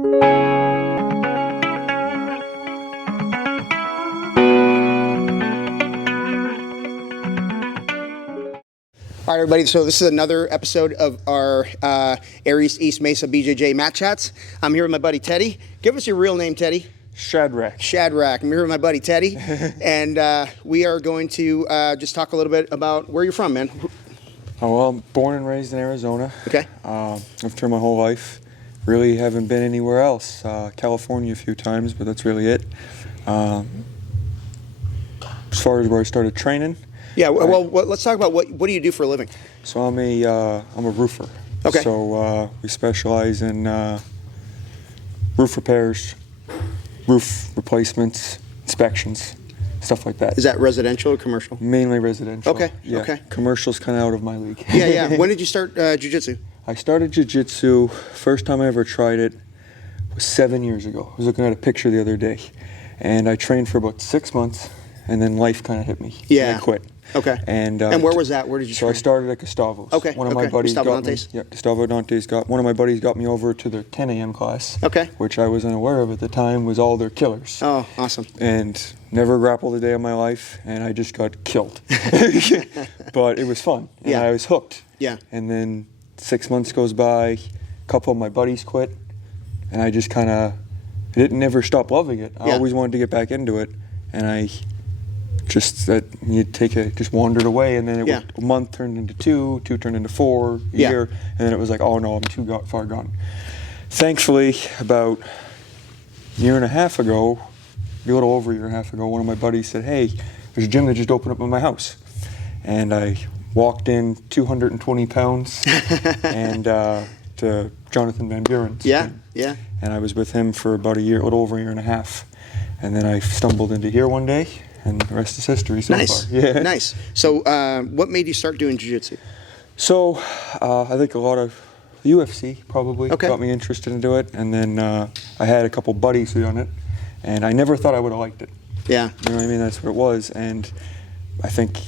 All right, everybody, so this is another episode of our Aries East Mesa BJJ Mat Chats. I'm here with my buddy Teddy. Give us your real name, Teddy. Shadrach. Shadrach. I'm here with my buddy Teddy, and we are going to just talk a little bit about where you're from, man. Oh, well, I'm born and raised in Arizona. Okay. I've turned my whole life. Really haven't been anywhere else. California a few times, but that's really it. As far as where I started training. Yeah, well, let's talk about what do you do for a living? So I'm a roofer. Okay. So we specialize in roof repairs, roof replacements, inspections, stuff like that. Is that residential or commercial? Mainly residential. Okay. Yeah. Okay. Commercial's kind of out of my league. Yeah. When did you start jiu-jitsu? I started jiu-jitsu, first time I ever tried it was 7 years ago. I was looking at a picture the other day, and I trained for about 6 months, and then life kind of hit me. Yeah. And I quit. Okay. And where was that? Where did you train? So I started at Gustavo's. Okay. One of my buddies Gustavo got Dantes? me. Yeah, Gustavo Dantes one of my buddies got me over to their 10 a.m. class. Okay. Which I was unaware of at the time was all their killers. Oh, awesome. And never grappled a day of my life, and I just got killed. But it was fun, and Yeah. I was hooked. Yeah. And then 6 months goes by, a couple of my buddies quit, and I just kind of never stopped loving it. I always wanted to get back into it, and I just wandered away, and then a month turned into two turned into 4, a year, and then it was like, oh no, I'm too far gone. Thankfully, about a year and a half ago, a little over a year and a half ago, one of my buddies said, hey, there's a gym that just opened up in my house. And I walked in 220 pounds and to Jonathan Van Buren's gym. Yeah. And I was with him for about a little over a year and a half. And then I stumbled into here one day, and the rest is history so Nice. far. Yeah. Nice. So what made you start doing jiu-jitsu? So I think a lot of UFC probably got me interested into it. And then I had a couple buddies who done it, and I never thought I would have liked it. Yeah. You know what I mean? That's what it was. And I think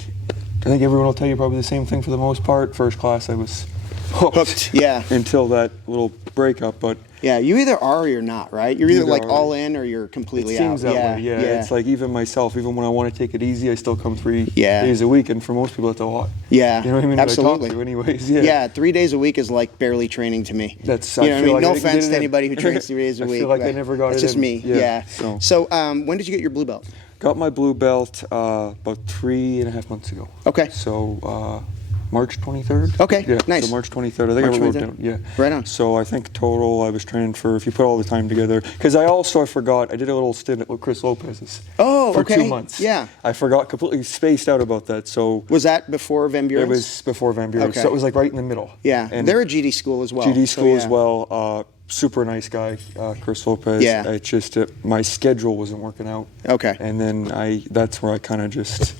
everyone will tell you probably the same thing for the most part. First class, I was hooked. Yeah. Until that little breakup, but. Yeah, you either are or you're not, right? You're either like are. all in or you're completely out. It seems that way, yeah. It's like even myself, even when I want to take it easy, I still come 3 days a week, and for most people that's a lot. Yeah, you know what I mean? absolutely. I talk to anyways, yeah, 3 days a week is like barely training to me. That's, you know what I mean? No like offense to anybody who trains 3 days a week. I feel like I never got it in. It's just me, yeah. So when did you get your blue belt? Got my blue belt about 3.5 months ago. Okay. So March 23rd? Okay, yeah, nice. So March 23rd. I think I wrote down. Yeah. Right on. So I think total I was training for, if you put all the time together, because I forgot, I did a little stint at Chris Lopez's. Oh, for 2 months. Yeah. I forgot, completely spaced out about that. So was that before Van Buren's? It was before Van Buren's. Okay. So it was like right in the middle. Yeah, and they're a GD school as well. GD school as well. Super nice guy, Chris Lopez. Yeah. It's just my schedule wasn't working out. Okay. And then that's where I kind of just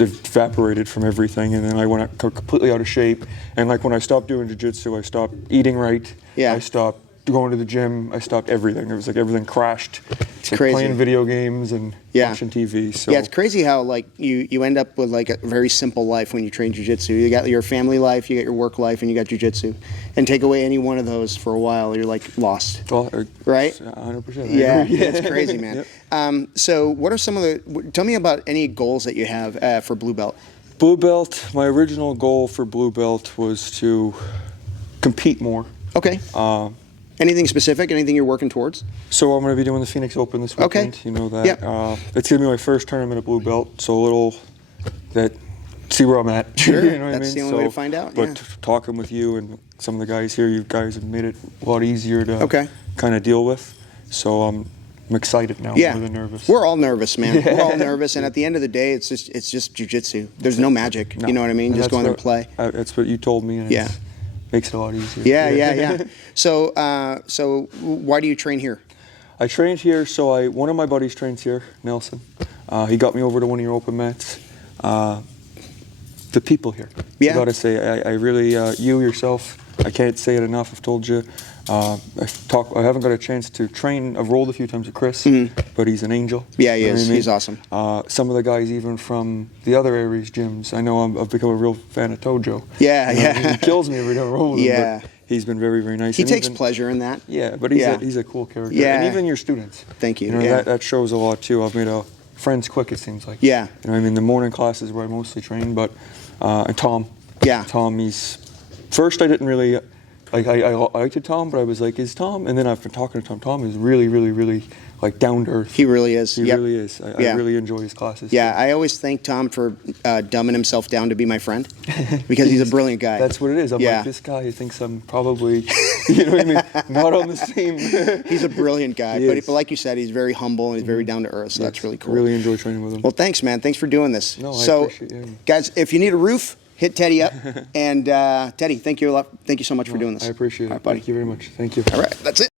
evaporated from everything, and then I went completely out of shape. And like when I stopped doing jiu-jitsu, I stopped eating right. Yeah. I stopped going to the gym. I stopped everything. It was like everything crashed. It's crazy. Playing video games and watching TV. So yeah, it's crazy how like you end up with like a very simple life when you train jiu-jitsu. You got your family life, you got your work life, and you got jiu-jitsu. And take away any one of those for a while, you're like lost. Well, right? 100%. Yeah, it's crazy, man. Yep. So what are some of the? Tell me about any goals that you have for blue belt. Blue belt. My original goal for blue belt was to compete more. Okay. Anything specific? Anything you're working towards? So I'm going to be doing the Phoenix Open this weekend. Okay. You know that. Yep. It's going to be my first tournament at blue belt, so a little see where I'm at. Sure. You know what That's I mean? the only way to find out. But talking with you and some of the guys here, you guys have made it a lot easier to kind of deal with. So I'm excited now. Yeah. More than nervous. We're all nervous, man. We're all nervous, and at the end of the day, it's just jiu-jitsu. There's no magic. No. You know what I mean? Just go in there and play. That's what you told me. And makes it a lot easier. Yeah. So why do you train here? I trained here, so one of my buddies trains here, Nelson. He got me over to one of your open mats. The people here. I gotta say, I really, you yourself, I can't say it enough. I've told you. I haven't got a chance to train. I've rolled a few times with Chris, but he's an angel. Yeah, he is. He's awesome. Some of the guys, even from the other Aries gyms, I know I've become a real fan of Tojo. Yeah. He kills me every time I roll with him. But he's been very, very nice. He And takes even, pleasure in that. Yeah, but he's a cool character. Yeah. And even your students. Thank you. You know, yeah. that shows a lot too. I've made friends quick, it seems like. Yeah. You know, I mean, the morning classes where I mostly train, but and Tom. Yeah. Tom, first I didn't really I liked Tom, but I was like, is Tom? And then I've been talking to Tom. Tom is really, really, really like down to earth. He really is. He really is. I really enjoy his classes. Yeah, I always thank Tom for dumbing himself down to be my friend because he's a brilliant guy. That's what it is. I'm like, this guy thinks I'm probably, you know what I mean, not on the same. He's a brilliant guy, but like you said, he's very humble and he's very down to earth. So that's really cool. I really enjoy training with him. Well, thanks, man. Thanks for doing this. No, I appreciate it. Guys, if you need a roof, hit Teddy up. And Teddy, thank you so much for doing this. I appreciate it. All right, buddy. Thank you very much. Thank you. All right, that's it.